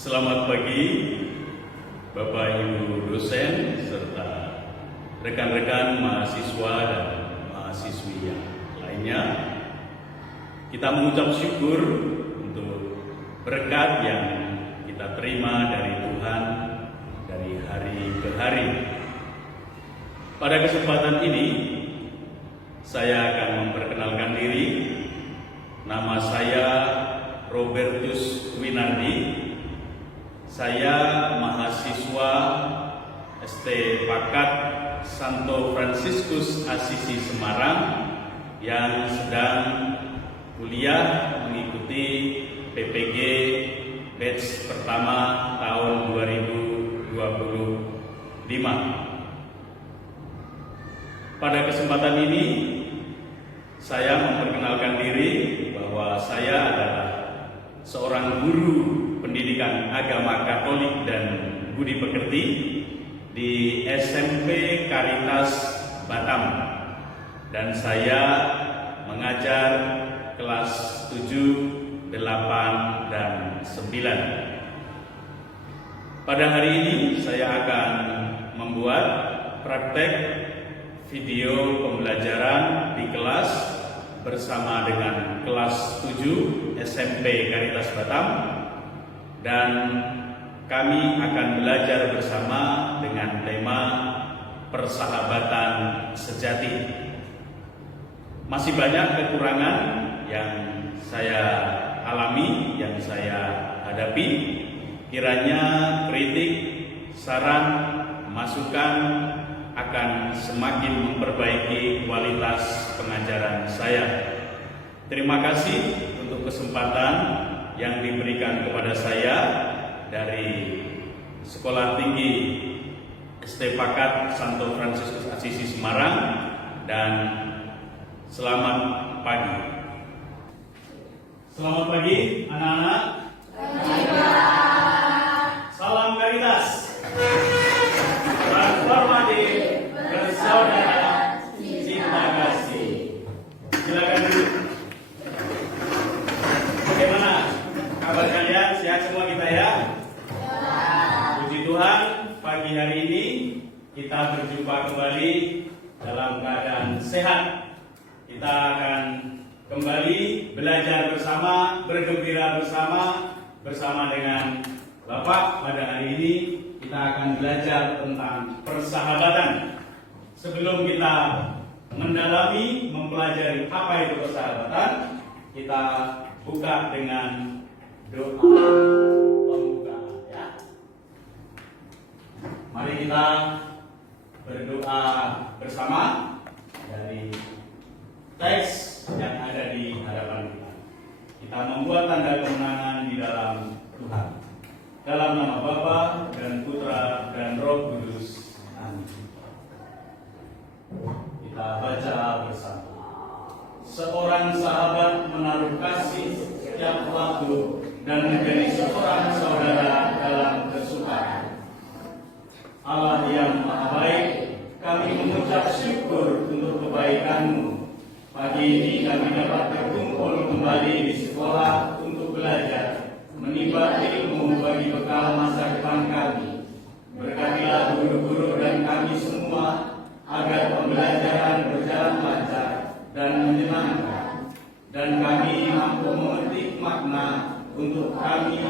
Selamat pagi Bapak Ibu dosen serta rekan-rekan mahasiswa dan mahasiswi yang lainnya. Kita mengucap syukur untuk berkat yang kita terima dari Tuhan dari hari ke hari. Pada kesempatan ini saya akan memperkenalkan diri. Nama saya Robertus Winardi. Saya mahasiswa ST Pakat Santo Fransiskus Assisi Semarang yang sedang kuliah mengikuti PPG batch pertama tahun 2025. Pada kesempatan ini saya memperkenalkan diri bahwa saya adalah seorang guru pendidikan agama Katolik dan Budi Pekerti di SMP Caritas Batam, dan saya mengajar kelas 7, 8, dan 9. Pada hari ini saya akan membuat praktek video pembelajaran di kelas bersama dengan kelas 7 SMP Caritas Batam, dan kami akan belajar bersama dengan tema persahabatan sejati. Masih banyak kekurangan yang saya alami, yang saya hadapi. Kiranya kritik, saran, masukan akan semakin memperbaiki kualitas pengajaran saya. Terima kasih untuk kesempatan yang diberikan kepada saya dari Sekolah Tinggi ST Pakat Santo Fransiskus Assisi Semarang, dan selamat pagi. Selamat pagi anak-anak. Salam Caritas. Transformatif bersaudara cinta kasih. Silakan duduk. Bagaimana kabar kalian? Sehat semua kita ya? Puji Tuhan, pagi hari ini kita berjumpa kembali dalam keadaan sehat. Kita akan kembali belajar bersama, bergembira bersama dengan Bapak. Pada hari ini kita akan belajar tentang persahabatan. Sebelum kita mendalami, mempelajari apa itu persahabatan, kita buka dengan doa pembuka ya. Mari kita berdoa bersama dari teks yang ada di hadapan kita. Kita membuat tanda kemenangan di dalam Tuhan. Dalam nama Bapa dan Putra dan Roh Kudus. Amin. Kita baca bersama. Seorang sahabat menaruh kasih setiap waktu dan menjadi seorang saudara dalam kesukaran. Allah yang Maha Baik, kami mengucap syukur untuk kebaikan-Mu. Pagi ini kami dapat berkumpul kembali di sekolah untuk belajar, menimba ilmu bagi bekal masa depan kami. Berkatilah guru-guru dan kami semua agar pembelajaran berjalan lancar dan menyenangkan, dan kami mampu memetik makna untuk kami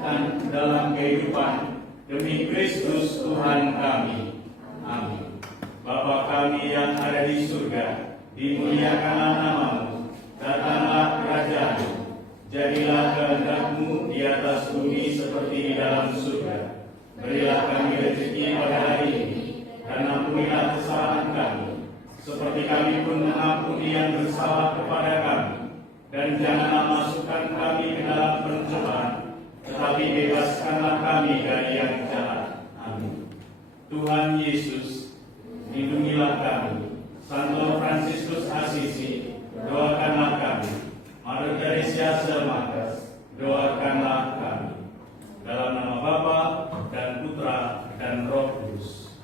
dan dalam kehidupan demi Kristus Tuhan kami. Amin. Bapa kami yang ada di surga, dimuliakanlah nama-Mu, datanglah kerajaan-Mu, jadilah kehendak-Mu di atas bumi seperti di dalam surga. Berilah kami rezeki pada hari ini, dan ampunilah kesalahan kami, seperti kami pun mengampuni yang bersalah kepada kami. Dan janganlah masukkan kami ke dalam pencobaan, tetapi bebaskanlah kami dari yang jahat. Amin. Tuhan Yesus, lindungilah kami. Santo Fransiskus Assisi, doakanlah kami. Mari Teresia Selmakas, doakanlah kami. Dalam nama Bapa dan Putra dan Roh Kudus.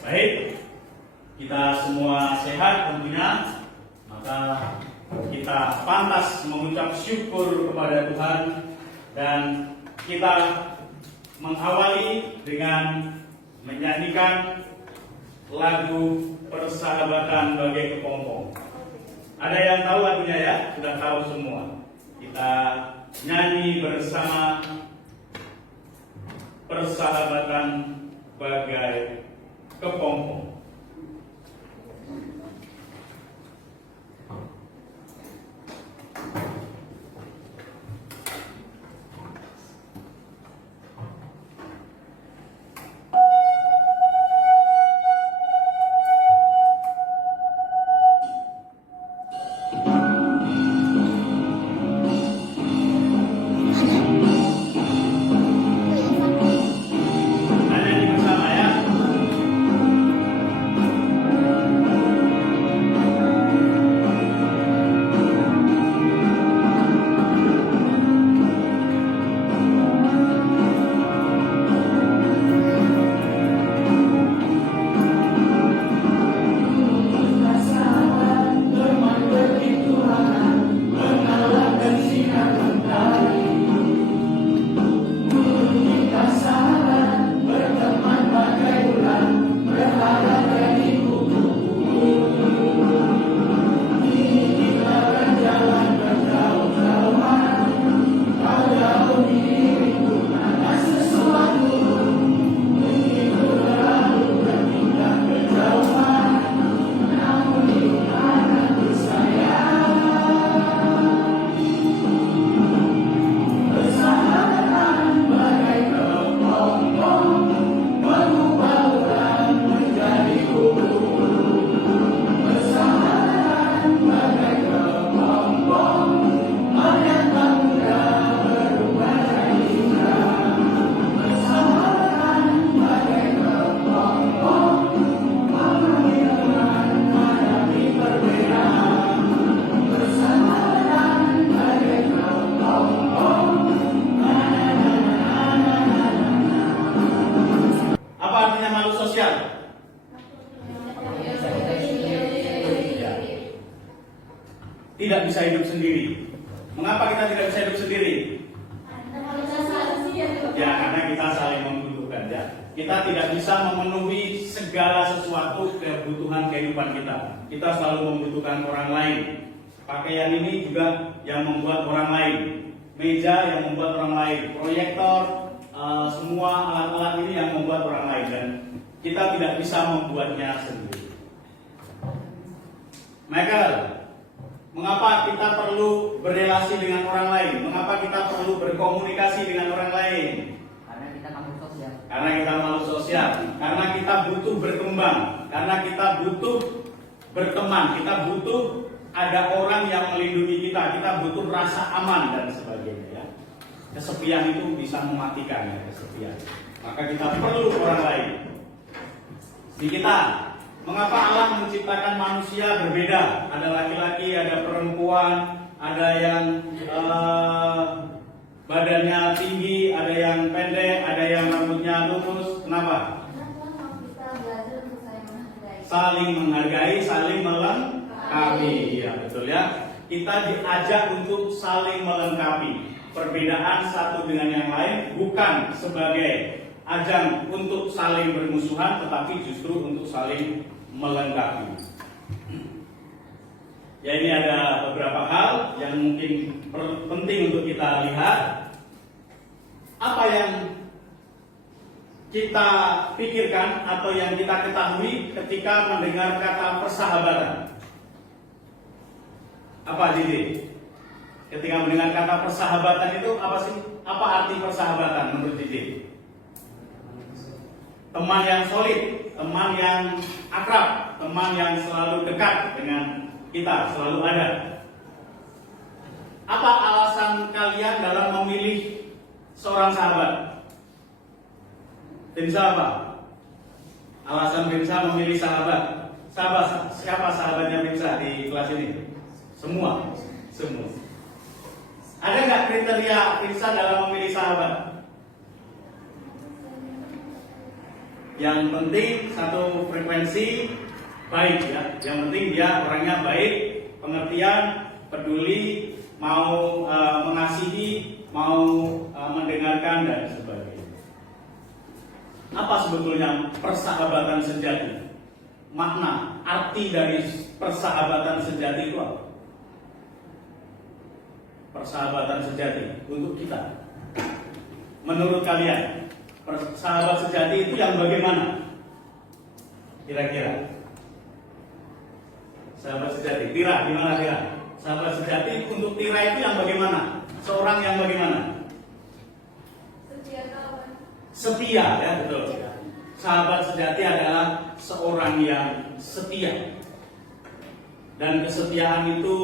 Baik, kita semua sehat tentunya, maka kita pantas mengucap syukur kepada Tuhan Dan kita mengawali dengan menyanyikan lagu Persahabatan Bagai Kepompong. Ada yang tahu lagunya ya? Sudah tahu semua. Kita nyanyi bersama Persahabatan Bagai Kepompong. Tidak bisa hidup sendiri. Mengapa kita tidak bisa hidup sendiri? Ya, karena kita saling membutuhkan ya. Kita tidak bisa memenuhi segala sesuatu kebutuhan kehidupan kita. Kita selalu membutuhkan orang lain. Pakaian ini juga yang membuat orang lain. Meja yang membuat orang lain. Proyektor, semua alat-alat ini yang membuat orang lain. Dan kita tidak bisa membuatnya sendiri. Michael, mengapa kita perlu berrelasi dengan orang lain? Mengapa kita perlu berkomunikasi dengan orang lain? Karena kita makhluk sosial. Karena kita makhluk sosial. Karena kita butuh berkembang. Karena kita butuh berteman. Kita butuh ada orang yang melindungi kita. Kita butuh rasa aman dan sebagainya. Ya. Kesepian itu bisa mematikan ya, kesepian. Maka kita perlu orang lain. Di kita. Mengapa Allah menciptakan manusia berbeda? Ada laki-laki, ada perempuan, ada yang badannya tinggi, ada yang pendek, ada yang rambutnya lurus. Kenapa? Saling menghargai, saling melengkapi. Ya, betul ya. Kita diajak untuk saling melengkapi. Perbedaan satu dengan yang lain bukan sebagai ajang untuk saling bermusuhan, tetapi justru untuk saling melengkapi. Ya, ini ada beberapa hal yang mungkin penting untuk kita lihat. Apa yang kita pikirkan atau yang kita ketahui ketika mendengar kata persahabatan? Apa Didi? Ketika mendengar kata persahabatan itu apa sih? Apa arti persahabatan menurut Didi? Teman yang solid, teman yang akrab, teman yang selalu dekat dengan kita, selalu ada. Apa alasan kalian dalam memilih seorang sahabat? Binsa apa? Alasan Binsa memilih sahabat. Siapa sahabatnya Binsa di kelas ini? Semua. Ada nggak kriteria Binsa dalam memilih sahabat? Yang penting satu frekuensi, baik ya. Yang penting dia orangnya baik, pengertian, peduli, mau mengasihi, mau mendengarkan dan sebagainya. Apa sebetulnya persahabatan sejati? Makna, arti dari persahabatan sejati itu apa? Persahabatan sejati untuk kita, menurut kalian, sahabat sejati itu yang bagaimana? Kira-kira sahabat sejati, Tira, gimana Tira? Sahabat sejati untuk Tira itu yang bagaimana? Seorang yang bagaimana? Setia, ya betul. Sahabat sejati adalah seorang yang setia, dan kesetiaan itu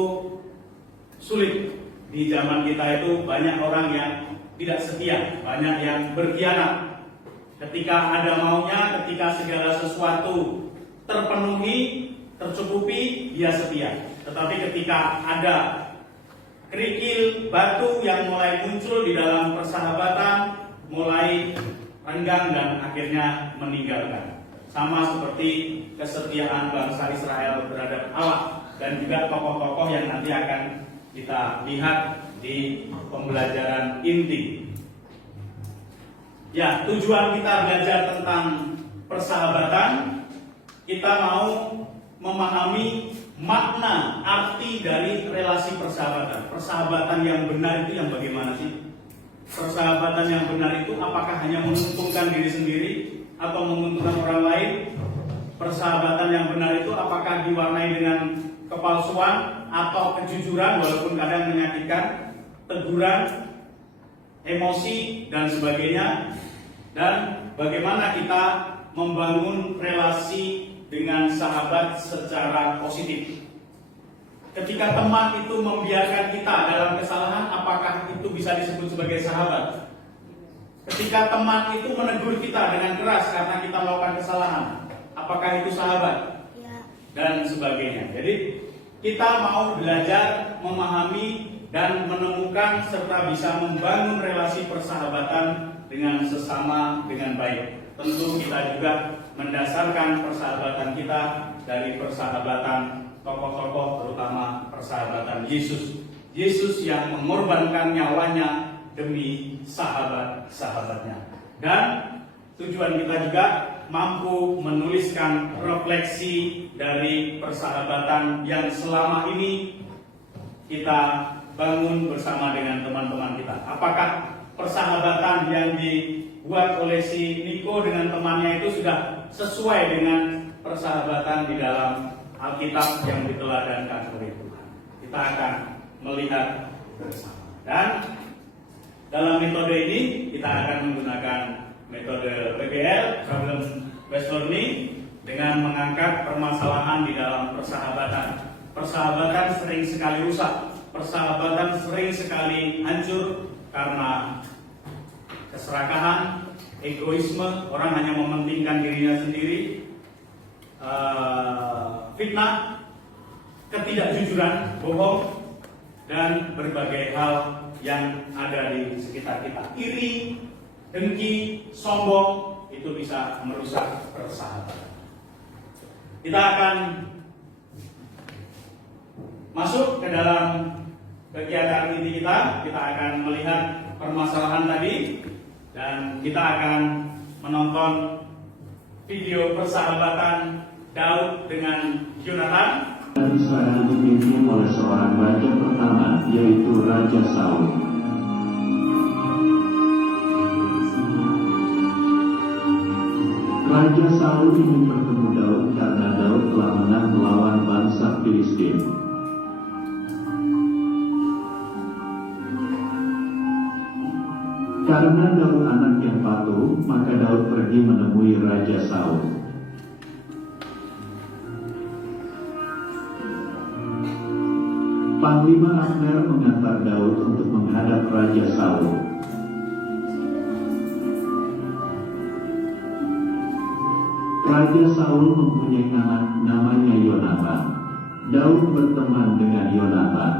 sulit. Di zaman kita itu banyak orang yang tidak setia, banyak yang berkhianat. Ketika ada maunya, ketika segala sesuatu terpenuhi, tercukupi, dia setia. Tetapi ketika ada kerikil, batu yang mulai muncul di dalam persahabatan, mulai renggang dan akhirnya meninggalkan. Sama seperti kesetiaan bangsa Israel terhadap Allah, dan juga tokoh-tokoh yang nanti akan kita lihat di pembelajaran inti. Ya, tujuan kita belajar tentang persahabatan, kita mau memahami makna, arti dari relasi persahabatan. Persahabatan yang benar itu yang bagaimana sih? Persahabatan yang benar itu apakah hanya menguntungkan diri sendiri atau menguntungkan orang lain? Persahabatan yang benar itu apakah diwarnai dengan kepalsuan atau kejujuran walaupun kadang menyakitkan, teguran, emosi dan sebagainya? Dan bagaimana kita membangun relasi dengan sahabat secara positif? Ketika teman itu membiarkan kita dalam kesalahan, apakah itu bisa disebut sebagai sahabat? Ketika teman itu menegur kita dengan keras karena kita melakukan kesalahan, apakah itu sahabat? Dan sebagainya. Jadi kita mau belajar memahami dan menemukan serta bisa membangun relasi persahabatan dengan sesama dengan baik. Tentu kita juga mendasarkan persahabatan kita dari persahabatan tokoh-tokoh, terutama persahabatan Yesus. Yesus yang mengorbankan nyawanya demi sahabat-sahabatnya. Dan tujuan kita juga mampu menuliskan refleksi dari persahabatan yang selama ini kita bangun bersama dengan teman-teman kita. Apakah persahabatan yang dibuat oleh si Niko dengan temannya itu sudah sesuai dengan persahabatan di dalam Alkitab yang diteladankan oleh Tuhan? Kita akan melihat bersama. Dan dalam metode ini kita akan menggunakan metode PBL, Problem Based Learning, dengan mengangkat permasalahan di dalam persahabatan. Persahabatan sering sekali rusak, persahabatan sering sekali hancur karena keserakahan, egoisme, orang hanya mementingkan dirinya sendiri, fitnah, ketidakjujuran, bohong, dan berbagai hal yang ada di sekitar kita. Iri, dengki, sombong, itu bisa merusak persahabatan. Kita akan masuk ke dalam kegiatan inti kita. Kita akan melihat permasalahan tadi, dan kita akan menonton video persahabatan Daud dengan Yonatan. Israel dipimpin oleh seorang raja pertama, yaitu Raja Saul. Raja Saul ingin bertemu Daud karena Daud telah menang melawan bangsa Filistin. Karena Daud anak yang patuh, maka Daud pergi menemui Raja Saul. Panglima Abner mengantar Daud untuk menghadap Raja Saul. Raja Saul mempunyai anak namanya Yonatan. Daud berteman dengan Yonatan.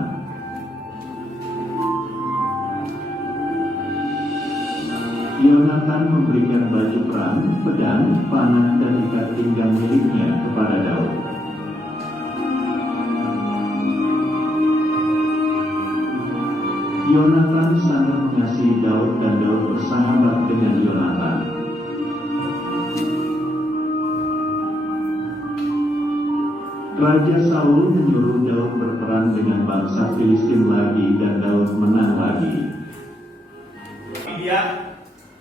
Yonatan memberikan baju perang, pedang, panah, dan ikat pinggang miliknya kepada Daud. Yonatan sangat mengasihi Daud dan Daud bersahabat dengan Yonatan. Raja Saul menyuruh Daud berperang dengan bangsa Filistin lagi dan Daud menang lagi. Dia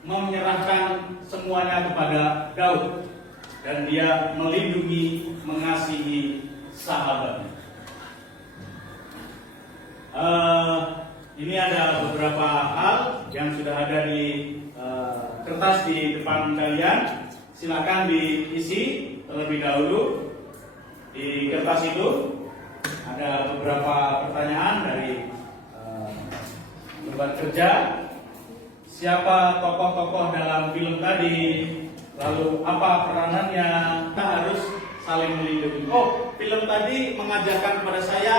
menyerahkan semuanya kepada Daud dan dia melindungi, mengasihi sahabatnya. Ini ada beberapa hal yang sudah ada di kertas di depan kalian. Silakan diisi terlebih dahulu. Di kertas itu ada beberapa pertanyaan dari beban kerja. Siapa tokoh-tokoh dalam film tadi? Lalu apa peranannya? Kita harus saling melindungi. Oh, film tadi mengajarkan kepada saya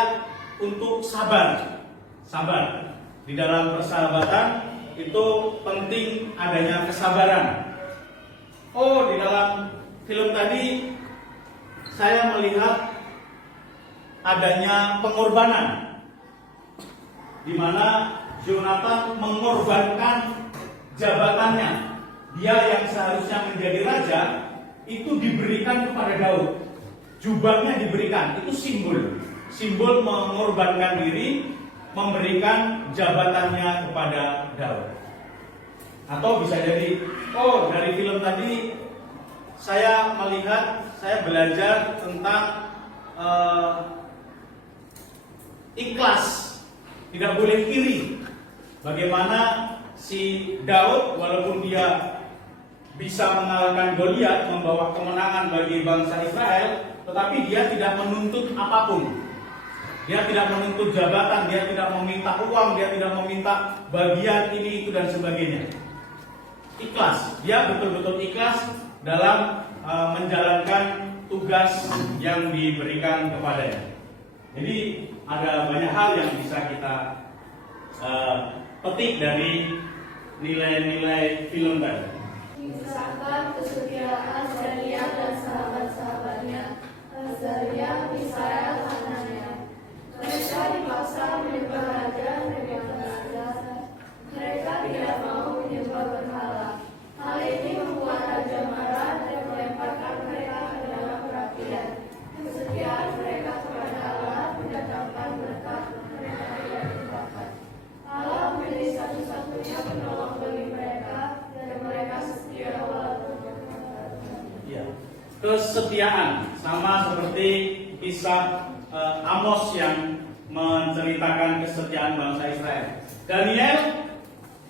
untuk sabar. Sabar. Di dalam persahabatan itu penting adanya kesabaran. Oh, di dalam film tadi saya melihat adanya pengorbanan, di mana Yonatan mengorbankan jabatannya. Dia yang seharusnya menjadi raja itu diberikan kepada Daud. Jubahnya diberikan, itu simbol mengorbankan diri, memberikan jabatannya kepada Daud. Atau bisa jadi, oh, dari film tadi saya belajar tentang ikhlas, tidak boleh iri. Bagaimana si Daud walaupun dia bisa mengalahkan Goliat, membawa kemenangan bagi bangsa Israel, tetapi dia tidak menuntut apapun. Dia tidak menuntut jabatan, dia tidak meminta uang, dia tidak meminta bagian ini, itu, dan sebagainya. Ikhlas, dia betul-betul ikhlas dalam menjalankan tugas yang diberikan kepadanya. Jadi ada banyak hal yang bisa kita petik dari nilai-nilai film tadi. Misalkan kesetiaan Azaria dan sahabat-sahabatnya, Azaria, Misael, Hanania. Mereka dipaksa menyembah raja Nebukadnezar. Mereka tidak mau menyembah berhala. Hal ini membuat raja marah dan melemparkan mereka ke dalam perapian. Kesetiaan mereka kepada Allah mendatangkan berkat, mereka tidak dilupakan. Allah menjadi satu-satunya penolong bagi mereka dan mereka setia walaupun Ya. Kesetiaan sama seperti kisah Amos yang menceritakan kesetiaan bangsa Israel. Daniel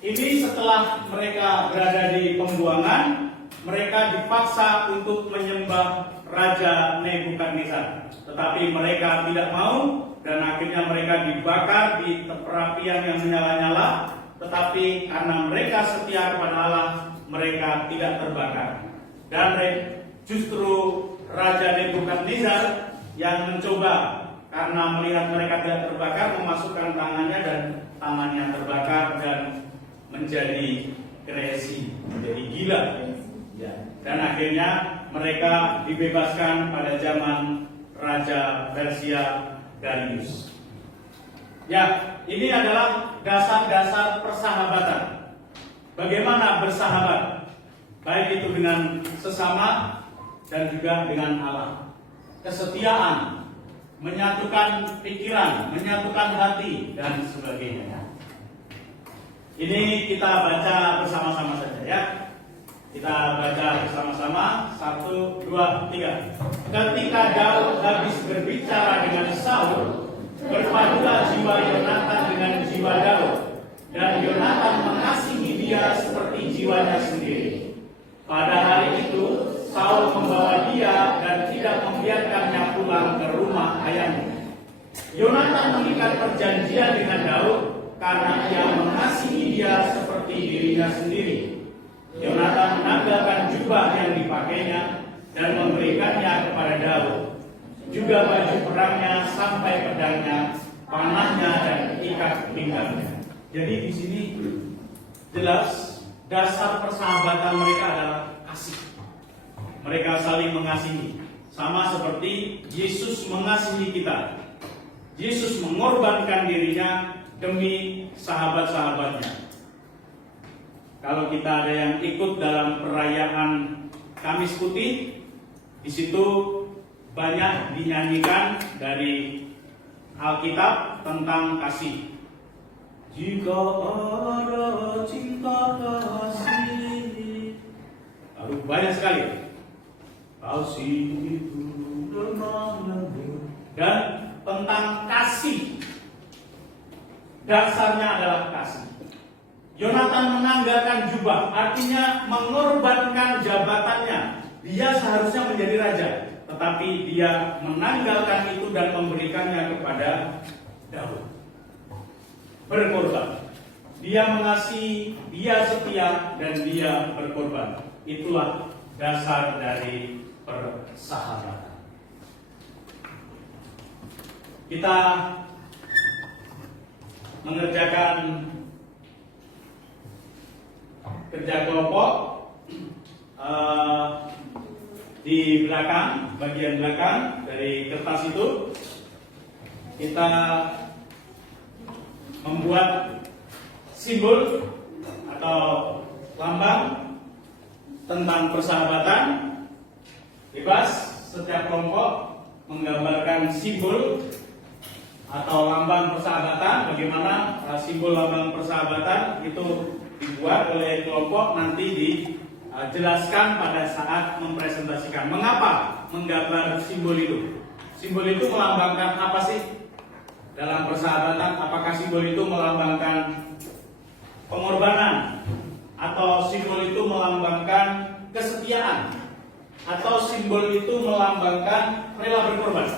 ini setelah mereka berada di pembuangan, mereka dipaksa untuk menyembah Raja Nebukadnezar. Tetapi mereka tidak mau dan akhirnya mereka dibakar di perapian yang menyala-nyala. Tetapi karena mereka setia kepada Allah, mereka tidak terbakar. Dan justru Raja Nebukadnezar yang mencoba, karena melihat mereka tidak terbakar, memasukkan tangannya dan tangannya terbakar dan menjadi crazy, menjadi gila. Ya. Dan akhirnya mereka dibebaskan pada zaman Raja Persia Darius. Ya, ini adalah dasar-dasar persahabatan. Bagaimana bersahabat, baik itu dengan sesama dan juga dengan Allah. Kesetiaan, menyatukan pikiran, menyatukan hati, dan sebagainya. Ini kita baca bersama-sama saja ya. Kita baca bersama-sama. 1, 2, 3. Ketika Daud habis berbicara dengan Saul, berpadulah jiwa Yonatan dengan jiwa Daud, dan Yonatan mengasihi dia seperti jiwanya sendiri. Pada hari itu Saul membawa dia dan tidak membiarkannya pulang ke rumah ayahnya. Yonatan mengikat perjanjian dengan Daud karena ia mengasihi dia seperti dirinya sendiri. Yonatan menanggalkan jubah yang dipakainya dan memberikannya kepada Daud, juga baju perangnya sampai pedangnya, panahnya dan ikat pinggangnya. Jadi di sini jelas dasar persahabatan mereka adalah kasih. Mereka saling mengasihi, sama seperti Yesus mengasihi kita. Yesus mengorbankan dirinya demi sahabat-sahabatnya. Kalau kita ada yang ikut dalam perayaan Kamis Putih, di situ banyak dinyanyikan dari Alkitab tentang kasih. Jika ada cinta kasih, lalu banyak sekali kasih itu dan tentang kasih, dasarnya adalah kasih. Yonatan menanggalkan jubah, artinya mengorbankan jabatannya. Dia seharusnya menjadi raja, tetapi dia menanggalkan itu dan memberikannya kepada Daud. Berkorban. Dia mengasihi, dia setia, dan dia berkorban. Itulah dasar dari persahabatan. Kita mengerjakan kerja kelompok di belakang, bagian belakang dari kertas itu kita membuat simbol atau lambang tentang persahabatan. Bebas, setiap kelompok menggambarkan simbol atau lambang persahabatan. Bagaimana simbol lambang persahabatan itu dibuat oleh kelompok, nanti dijelaskan pada saat mempresentasikan. Mengapa menggambar simbol itu? Simbol itu melambangkan apa sih dalam persahabatan? Apakah simbol itu melambangkan pengorbanan, atau simbol itu melambangkan kesetiaan, atau simbol itu melambangkan rela berkorban,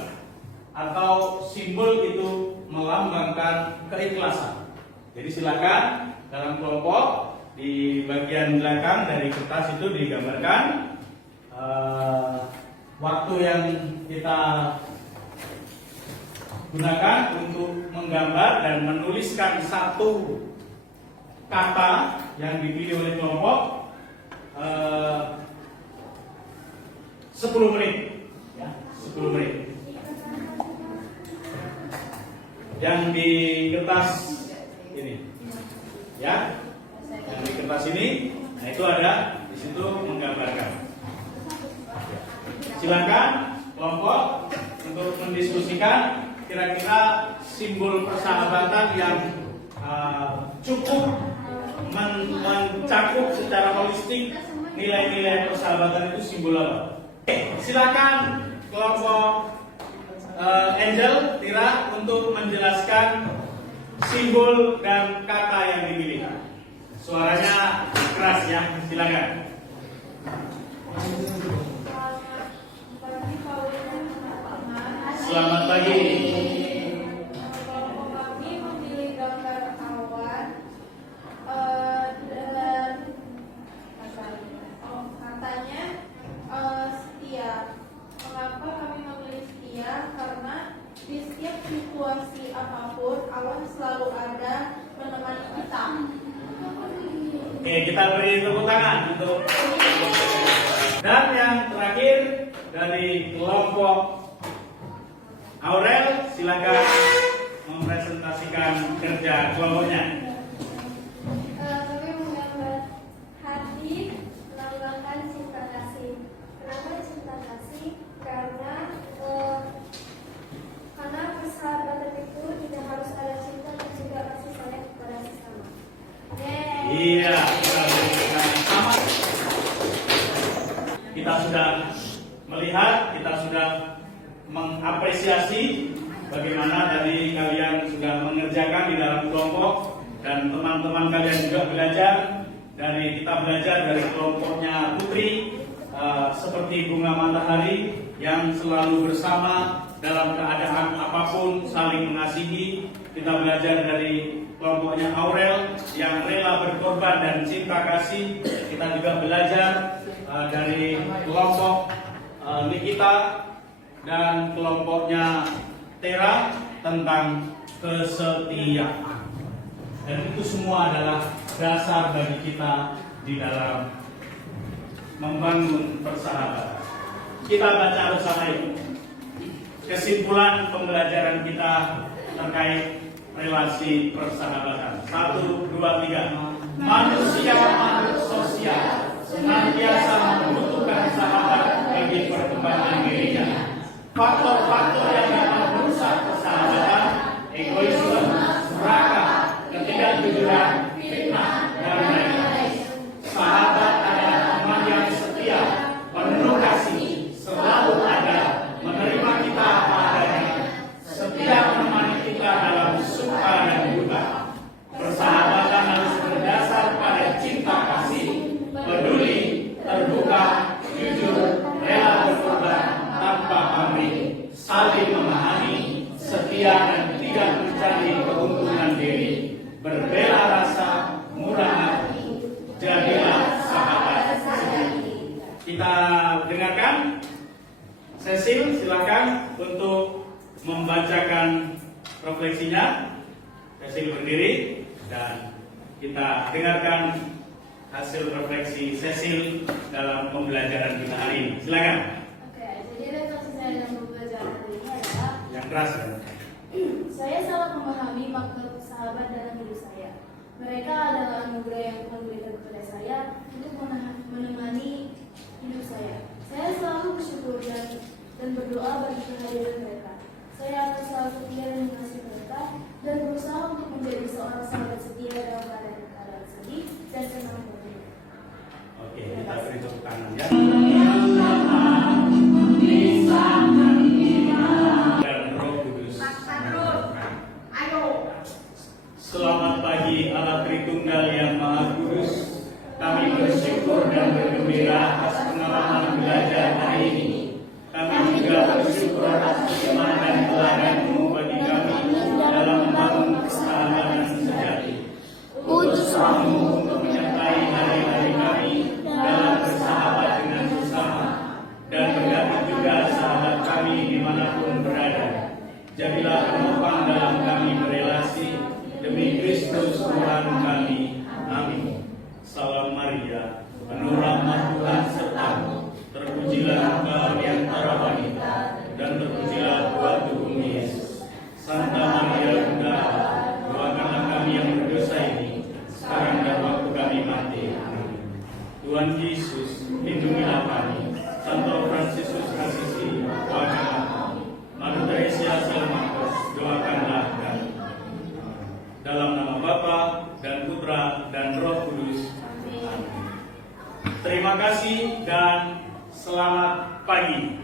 atau simbol itu melambangkan keikhlasan? Jadi silakan dalam kelompok di bagian belakang dari kertas itu digambarkan waktu yang kita gunakan untuk menggambar dan menuliskan satu kata yang dipilih oleh kelompok 10 menit, ya, 10 menit. Yang di kertas ini, ya, yang di kertas ini, nah itu ada di situ menggambarkan. Silakan kelompok untuk mendiskusikan kira-kira simbol persahabatan yang cukup mencakup secara holistik nilai-nilai persahabatan itu simbol apa? Silakan kelompok Angel, Tira untuk menjelaskan simbol dan kata yang dipilih. Suaranya keras ya, silakan. Selamat pagi. Kelompok kami memilih gambar awan dan katanya setia. Mengapa kami memilih setia? Karena di setiap situasi apapun awan selalu ada menemani kita. Oke, kita beri tepuk tangan untuk. Dan yang terakhir dari kelompok Aurel, silakan mempresentasikan kerja kelompoknya. Kami menggambar hati melambangkan cinta kasih. Kenapa cinta kasih? Karena persahabatan itu tidak harus ada cinta dan juga kasih sayang kepada sesama. Iya, kita berikan sama. Kita sudah melihat, kita sudah mengapresiasi bagaimana tadi kalian sudah mengerjakan di dalam kelompok, dan teman-teman kalian juga belajar dari kelompoknya Putri, seperti bunga matahari yang selalu bersama dalam keadaan apapun, saling mengasihi. Kita belajar dari kelompoknya Aurel yang rela berkorban dan cinta kasih. Kita juga belajar dari kelompok Nikita dan kelompoknya Tera tentang kesetiaan. Dan itu semua adalah dasar bagi kita di dalam membangun persahabatan. Kita baca bersama itu kesimpulan pembelajaran kita terkait relasi persahabatan. 1, 2, 3. Manusia makhluk sosial, senantiasa membutuhkan sahabat bagi perkembangan dirinya. Faktor-faktor yang dapat merusak persahabatan: egoisme, serakah, ketidakjujuran, fitnah, dan lain-lain. Sahabat adalah teman yang setia, penuh kasih, selalu ada, menerima kita apa adanya, setia menemani kita dalam suka dan duka. Persahabatan harus berdasar pada cinta kasih, peduli, terbuka, jujur, rela berkorban tanpa pamrih, saling memahami, setia dan tidak mencari keuntungan diri, berbela rasa, murah hati, jadilah sahabat sejati. Kita dengarkan. Cecil, silakan untuk membacakan refleksinya. Cecil berdiri dan kita dengarkan hasil refleksi Cecil dalam pembelajaran kita hari ini. Silakan. Oke, jadi refleksi saya dalam pembelajaran hari ini adalah Yang keras ya. saya sangat memahami makna sahabat dalam hidup saya. Mereka adalah anugerah yang Tuhan berikan kepada saya untuk menemani hidup saya. Saya selalu bersyukur dan berdoa bagi kehadiran mereka. Saya akan selalu setia dan mengasihi mereka dan berusaha untuk menjadi seorang sahabat setia dalam keadaan sedih dan senang hati. Oke, kita beri tepuk tangan ya. Dan Roh Kudus. Selamat pagi Allah Tritunggal yang Maha Kudus. Kami bersyukur dan bergembira atas pengalaman belajar hari ini. Kami juga bersyukur atas firman dan teladan-Mu bagi kami dalam membangun persahabatan sejati. Utus Roh-Mu untuk menyertai hari-hari kami dalam bersahabat dengan sesama dan berdapat juga sahabat kami dimanapun berada. Jadilah penopang dalam kami berelasi demi Kristus Tuhan kami. Amin. Salam Maria, penuh rahmat Tuhan sertamu. Terpujilah Engkau di antara wanita, dan terpujilah buah tubuhmu Yesus. Santa Maria Bunda Allah, doakanlah kami yang berdosa ini, sekarang dan waktu kami mati. Amin. Tuhan Yesus, lindungilah kami. Santo Fransiskus Assisi, doakanlah kami. Mother Teresa Salmakos, doakanlah kami. Dalam nama Bapa dan Putra dan Roh Kudus. Amin. Terima kasih dan selamat pagi.